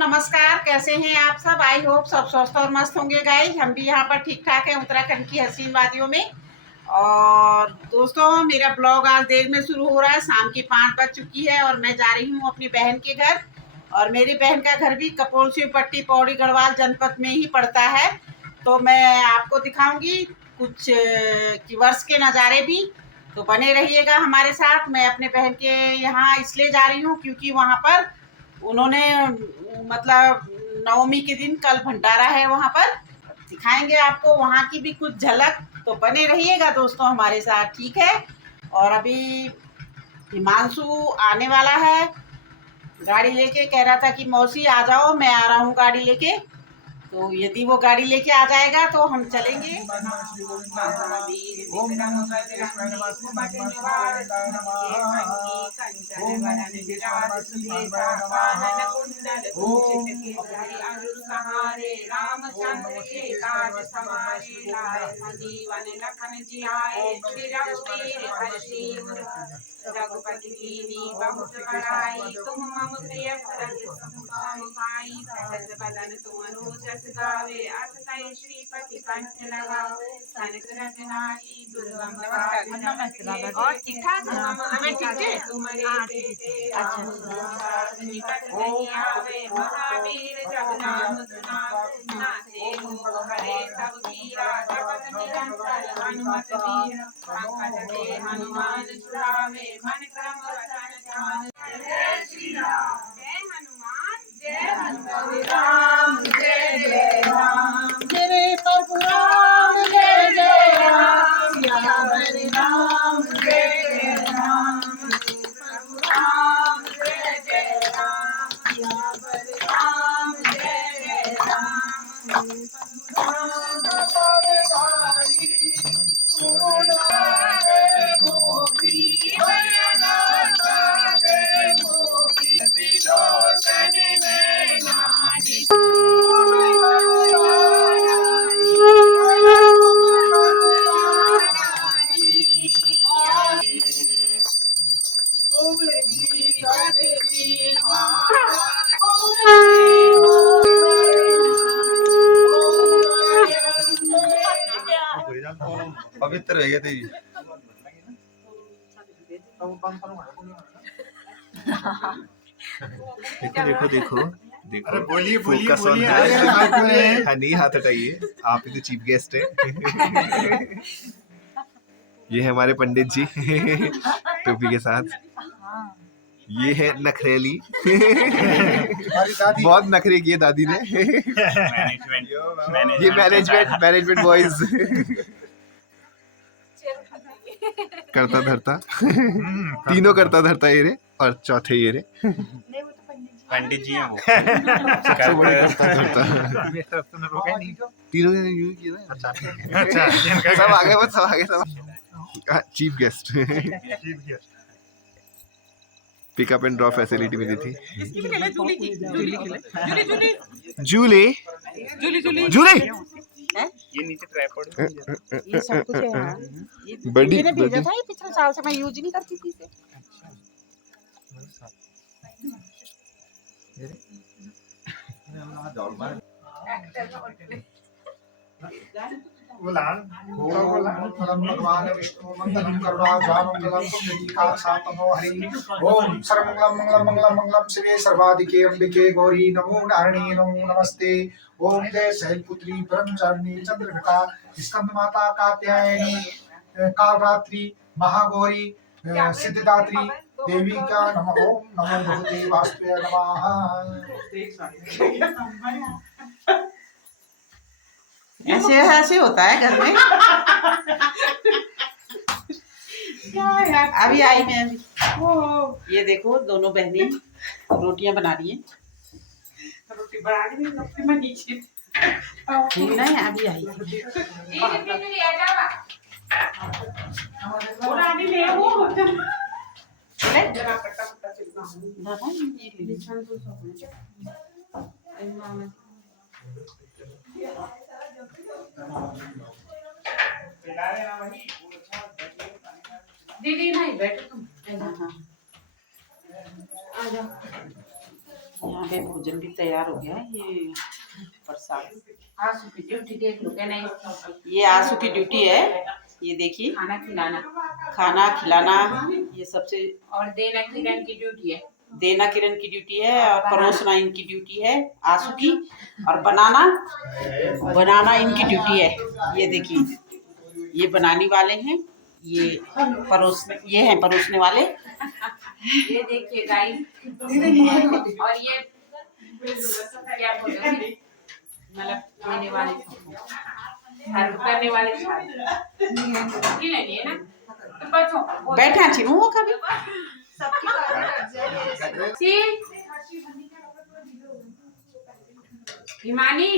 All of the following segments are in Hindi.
नमस्कार। कैसे हैं आप सब? आई होप सब स्वस्थ और मस्त होंगे गाइस। हम भी यहाँ पर ठीक ठाक हैं उत्तराखंड की हसीन वादियों में। और दोस्तों, मेरा ब्लॉग आज देर में शुरू हो रहा है। शाम की 5 बज चुकी है और मैं जा रही हूँ अपनी बहन के घर। और मेरी बहन का घर भी कपोल शिव पट्टी पौड़ी गढ़वाल जनपद में ही पड़ता है। तो मैं आपको दिखाऊंगी कुछ की वर्ष के नज़ारे भी। तो बने रहिएगा हमारे साथ। मैं अपने बहन के यहाँ इसलिए जा रही हूँ क्योंकि वहाँ पर उन्होंने मतलब नवमी के दिन कल भंडारा है, वहाँ पर दिखाएंगे आपको वहाँ की भी कुछ झलक। तो बने रहिएगा दोस्तों हमारे साथ, ठीक है। और अभी हिमांशु आने वाला है गाड़ी लेके। कह रहा था कि मौसी आ जाओ, मैं आ रहा हूँ गाड़ी लेके। तो यदि वो गाड़ी लेके आ जाएगा तो हम चलेंगे। रघुपति कीनी बहुत बड़ाई, तुम मम प्रिय भरत सम भाई। सहज बदन तुम अनुजस गावे, अस कहि श्रीपति कंठ लगावे। सनक रत्नाई दुर्गम काज और ठीक ठाक हमें ठीक है। तुम्हारे निकट नहीं आवे, महावीर जब नाम सुनावे। नासे हरे सब वीरा, जपत निरंतर हनुमत वीर। पंकज ते हनुमान छुड़ावे, मन क्रम वचन ध्यान। जय श्री राम। जय हनुमान। जय हनुमान राम। जय जय राम। जय परशुराम। जय जय राम। यावर राम। जय जय राम। परशुराम। जय जय राम। यावर राम। जय जय राम। पवित्र है तेरी। देखो देखो देखो देखो। अरे बोलिए बोलिए बोलिए। हनी हाथ हटाइए, आप ही तो चीफ गेस्ट है। ये है हमारे पंडित जी टोपी के साथ। ये है नखरेली। बहुत नखरे किए दादी ने। ये मैनेजमेंट बॉयज। करता धरता तीनों करता धरता ये रे, और चौथे ये रे पंडित जी हैं वो। सबसे बड़े करता धरता तीनों सब आगे बस, सब आगे सब chief guest. Pickup and drop facility मिली थी। जूली ये नीचे ट्राइपॉड ये सब कुछ है यहाँ। बड़ी मैंने भेजा था, ये पिछले साल से मैं यूज नहीं करती थी इसे। भगवान विष्णु मंगलम करुणाजानंदम पुण्डरीकाक्षातमो हरि। ओम सर्वमंगलम मंगलम मंगलम मंगलम शिवे सर्वाधिके अंबिके गौरी नमो नारायणी नमो नमस्ते। ओम जय शैलपुत्री ब्रह्मचारिणी चंद्रघटा स्कंदमाता कात्यायनी कालरात्रि महागौरी सिद्धिदात्री देवी का नमः। ओम नमो भगवते वासुदेवाय नमः। ऐसे ऐसे होता है घर में। अभी आई मैं अभी। ये देखो दोनों बहनें रोटियां बना रही हैं। रोटी बना रही मैं नीचे नहीं अभी आई। दीदी नहीं बैठो तुम। आ जाओ। यहाँ पे भोजन भी तैयार हो गया है। ये प्रसाद आंसू की ड्यूटी देख लो क्या नहीं। ये आंसू की ड्यूटी है। ये देखिए खाना खिलाना खाना खिलाना ये सबसे और देना किरण की ड्यूटी है। देना किरण की ड्यूटी है और परोसना इनकी ड्यूटी है आंसू की, और बनाना इनकी ड्यूटी है। ये देखिए ये बनाने वाले हैं, ये हैं परोसने वाले। ये देखिए गाइस, और ये क्या बोलते हैं मतलब देने वाले सर्व करने वाले नहीं है ना। तो बच्चों बैठा छिनू वो कभी सी हिमानी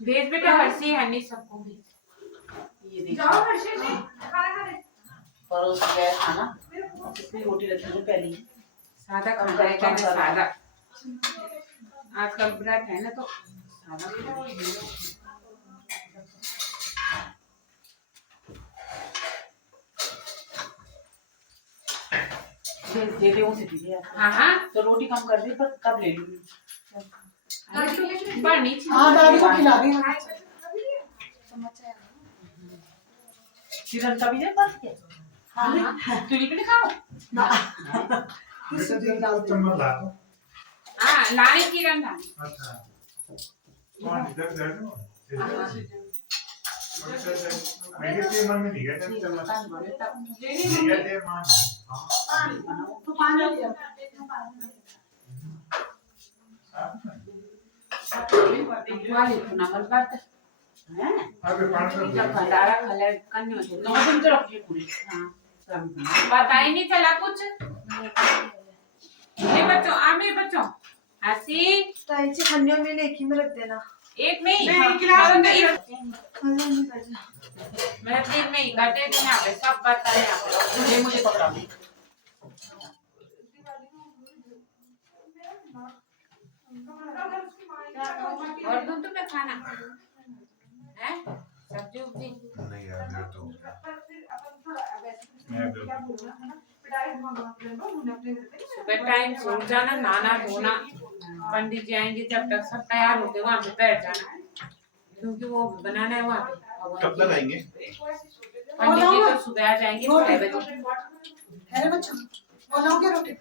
भेज बेटा हर्षी हनी सबको भेज। ये देखिए परोस गया खाना। कितनी रोटी रखी है पहले सादा खाना है क्या सादा। आजकल व्रत है ना तो सादा। दे दे उसे दीजिए। हाँ तो रोटी कम कर दी पर कब ले लूंगी। बनी हाँ दादी को खिला दी। किरण का भी दे बस के। हाँ तू लिखने खाओ ना। हाँ लाने किरण लाने। नंबर बात जब भंडारा खलर करने होते तो तुम तो रखिए पूरी। हाँ पता ही नहीं चला कुछ। ये बच्चों आमे बच्चों हंसी ताईची खन्ने में लेखी में रख देना। एक में ही नहीं, मैं प्लेट में ही करते थे यहाँ पे सब बता यहाँ पे। मुझे पकड़ा दे। और दूध में खाना है सब्जी उब्जी नहीं यार मैं तो सुबह टाइम से उठ जाना, नहाना धोना। पंडित जी आएंगे जब तक सब तैयार होते वहाँ पे बैठ जाना, क्योंकि वो बनाना है वहाँ पे। कब तक आएंगे? पंडित जी तो सुबह आ जाएंगे 6 बजे। अरे बच्चों बोलोगे रोटी।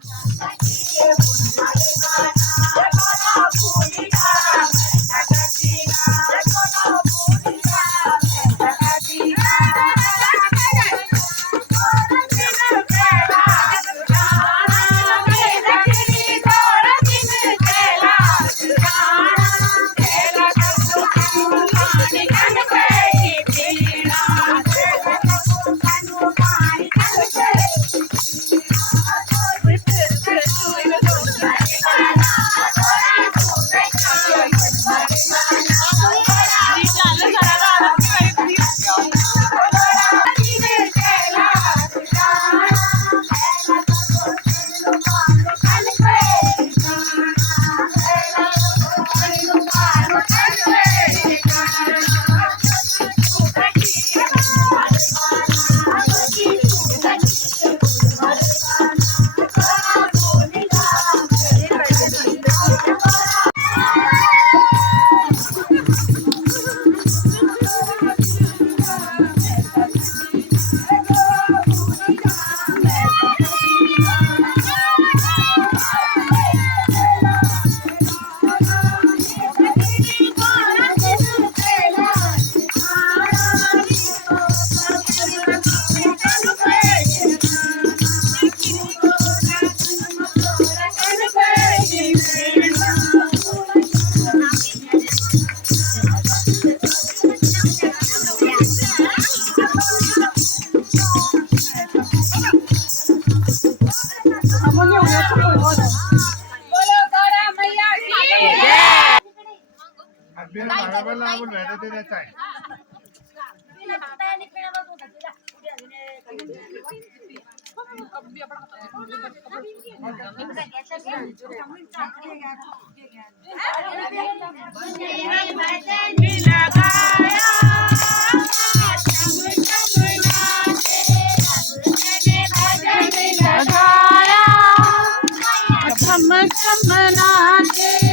मनाते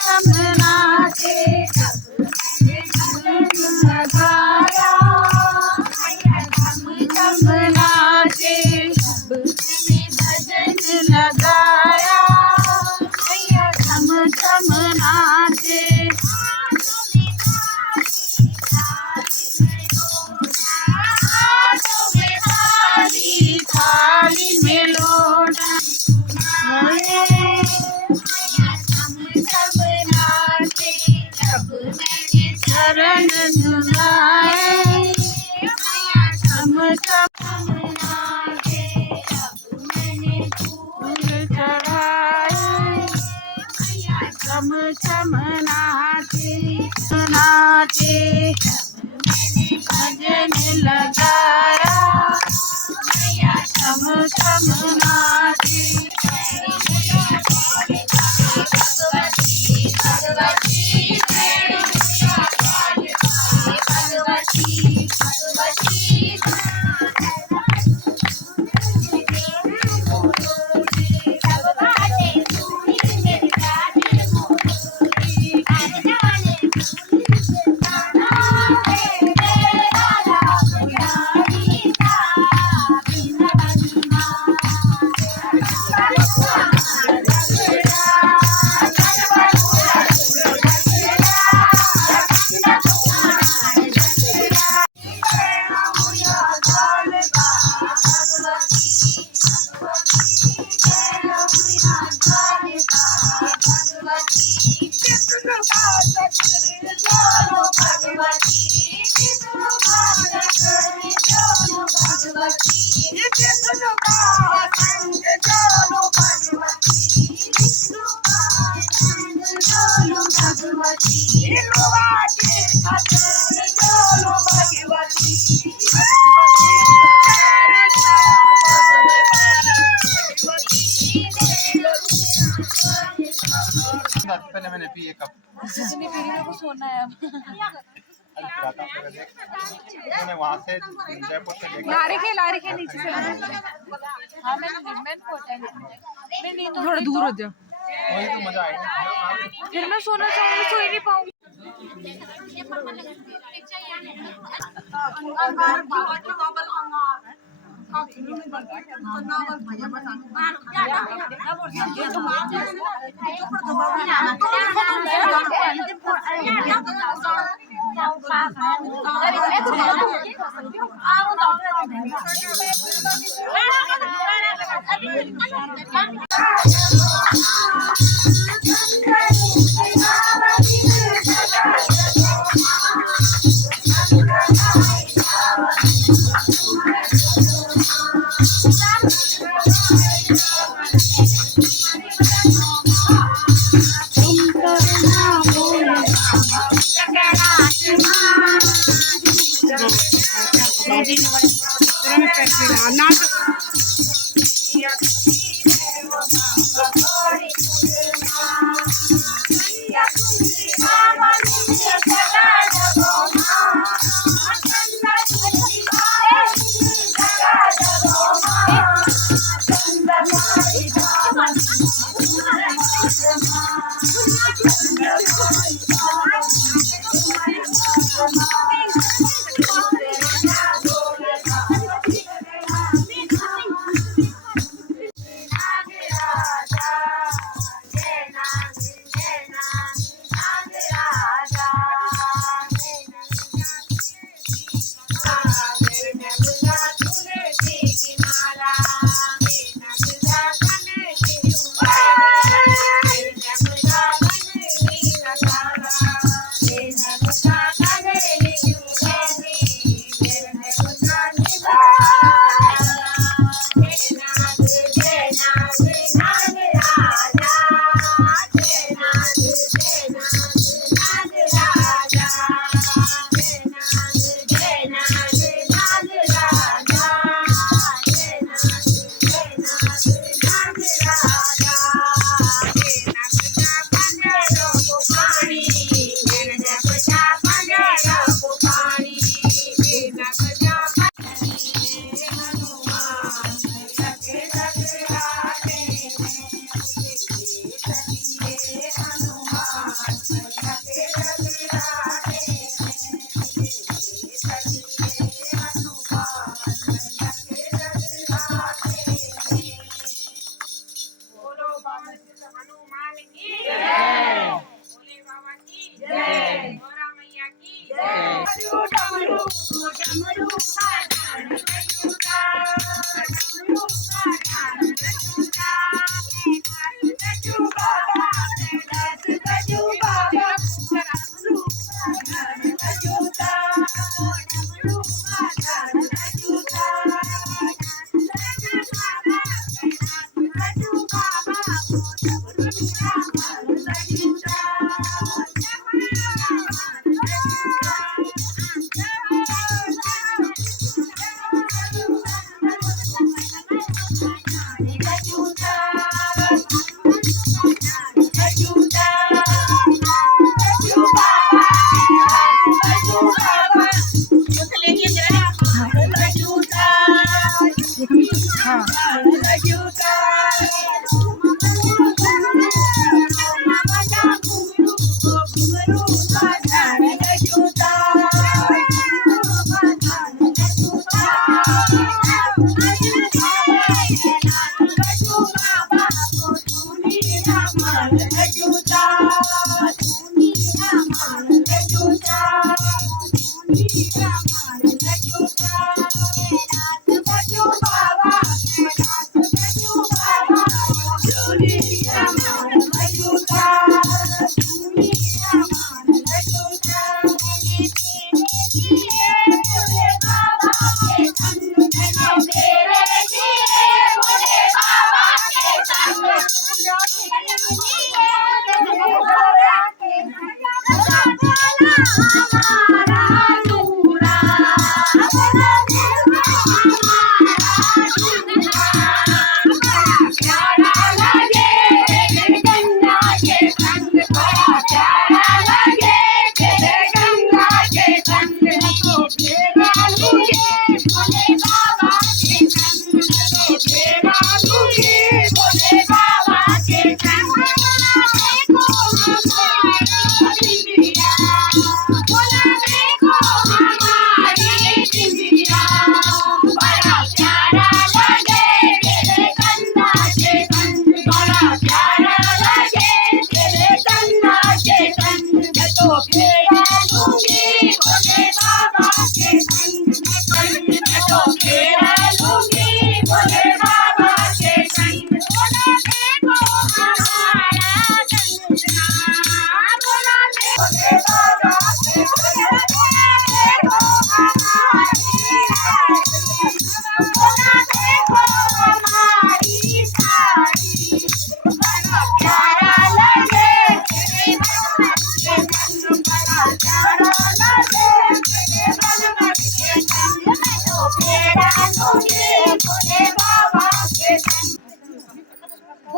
छम नाचे लगाया छम नाचे भजन लगाया छम छम नाचे थाली में लोटा चरण झुलाए छम छम नाचे फूल चढ़ाए छम छम नाचे नाचे भजन लगाया छम छम नाचे पहले मैंने पी एक कप जितनी पीरी मेरे को सोना है अब मैंने वहाँ से जयपुर से लेकर लारे के नीचे से हाँ मैं थोड़ा दूर हो जा वही तो मजा आएगा। फिर मैं सोना चाहूंगी सो ही नहीं पाऊंगी हनुमान की जय, भोले बाबा की जय, गौरा मैया की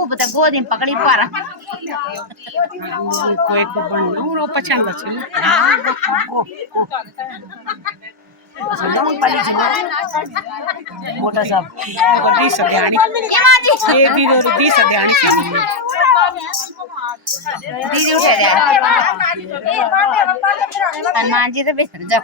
बता गोदी में पकड़ी पारा कोई को बनना और पसंद আছে मोटा साहब बड़ी सदियाणी ये भी दी सदियाणी दीदी उठे गया हनुमान जी तो बेहतर जब